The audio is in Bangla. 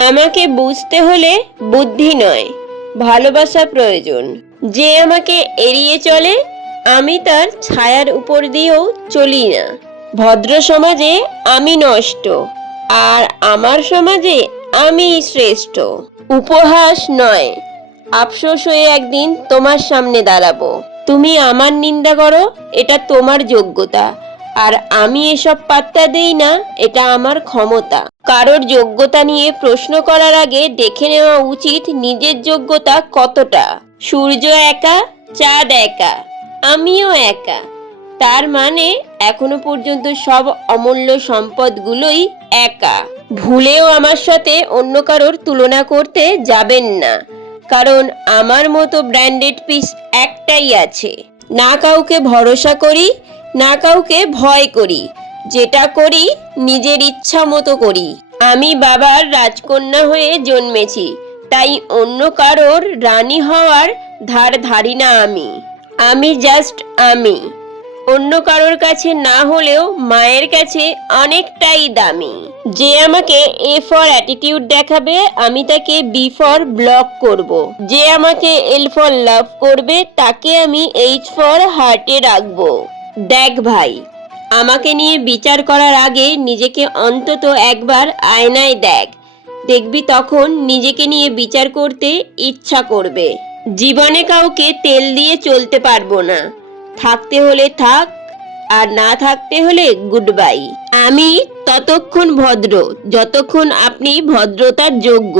আমাকে বুঝতে হলে বুদ্ধি নয়, ভালোবাসা প্রয়োজন। যে আমাকে এড়িয়ে চলে, আমি তার ছায়ার উপর দিয়েও চলি না। ভদ্র সমাজে আমি নষ্ট, আর আমার সমাজে আমি শ্রেষ্ঠ। উপহাস নয়, আফসোস হয়ে একদিন তোমার সামনে দাঁড়াবো। তুমি আমার নিন্দা করো, এটা তোমার যোগ্যতা, আর আমি এসব পাত্তা দেই না, এটা আমার ক্ষমতা। কারোর যোগ্যতা নিয়ে প্রশ্ন করার আগে দেখে নেওয়া উচিত নিজের যোগ্যতা কতটা। সূর্য একা, চাঁদ একা, আমিও একা। তার মানে এখনো পর্যন্ত সব অমূল্য সম্পদগুলোই একা। ভুলেও আমার সাথে অন্য কারোর তুলনা করতে যাবেন না, কারণ আমার মতো ব্র্যান্ডেড পিস একটাই আছে। না কাউকে ভরসা করি, না কাউকে ভয় করি। যেটা করি নিজের ইচ্ছা মতো করি। আমি বাবার রাজকন্যা হয়ে জন্মেছি, তাই অন্য কারোর রানী হওয়ার ধার ধারি না আমি। আমি জাস্ট আমি। অন্য কারোর কাছে না হলেও মায়ের কাছে অনেকটাই দামি। যে আমাকে এ ফর অ্যাটিটিউড দেখাবে, আমি তাকে বি ফর ব্লক করব। যে আমাকে এল ফর লাভ করবে, তাকে আমি এইচ ফর হার্টে রাখবো। দেখ ভাই, আমাকে নিয়ে বিচার করার আগে নিজেকে অন্তত একবার আয়নায় দেখ। দেখবি তখন নিজেকে নিয়ে বিচার করতে ইচ্ছা করবে। জীবনে কাউকে তেল দিয়ে চলতে পারবো না। থাকতে হলে থাক, আর না থাকতে হলে গুড বাই। আমি ততক্ষণ ভদ্র যতক্ষণ আপনি ভদ্রতার যোগ্য।